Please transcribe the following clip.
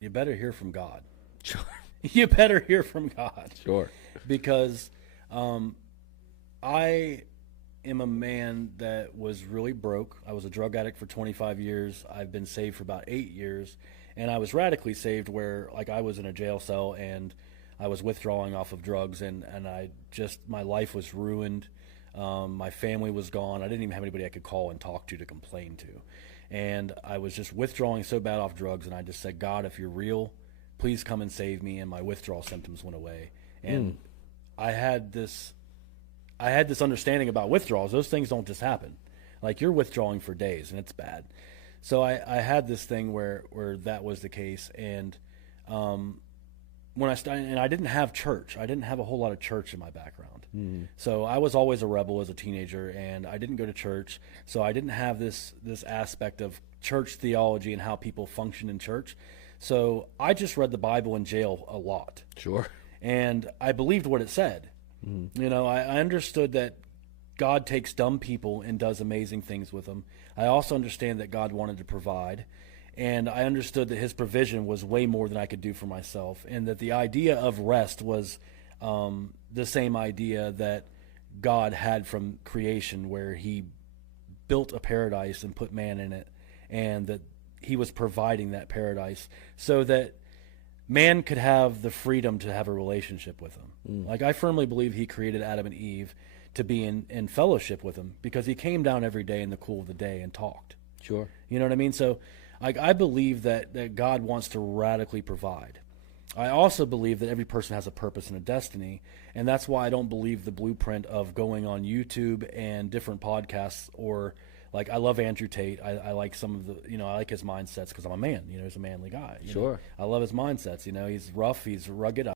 you better hear from God. Sure. You better hear from God Sure. because um, I am a man that was really broke. I was a drug addict for 25 years. I've been saved for about 8 years, and I was radically saved where like I was in a jail cell and I was withdrawing off of drugs, and I just my life was ruined. My family was gone. I didn't even have anybody I could call and talk to complain to, and I was just withdrawing so bad off drugs, and I just said, God, if you're real, please come and save me. And my withdrawal symptoms went away, and I had this I had this understanding about withdrawals. Those things don't just happen. Like you're withdrawing for days, and it's bad. So I had this thing where that was the case, and um, when I started, and I didn't have church. I didn't have a whole lot of church in my background. So I was always a rebel as a teenager, and I didn't go to church. So I didn't have this aspect of church theology and how people function in church. So I just read the Bible in jail a lot, Sure. and I believed what it said. I understood that God takes dumb people and does amazing things with them. I also understand that God wanted to provide, and I understood that His provision was way more than I could do for myself, and that the idea of rest was the same idea that God had from creation, where He built a paradise and put man in it, and that He was providing that paradise so that man could have the freedom to have a relationship with him. Like I firmly believe He created Adam and Eve to be in fellowship with Him because He came down every day in the cool of the day and talked. Sure. You know what I mean? So like I believe that God wants to radically provide. I also believe that every person has a purpose and a destiny, and that's why I don't believe the blueprint of going on YouTube and different podcasts or like I love Andrew Tate. I like some of the I like his mindsets because I'm a man. He's a manly guy. Sure. I love his mindsets. He's rough. He's rugged.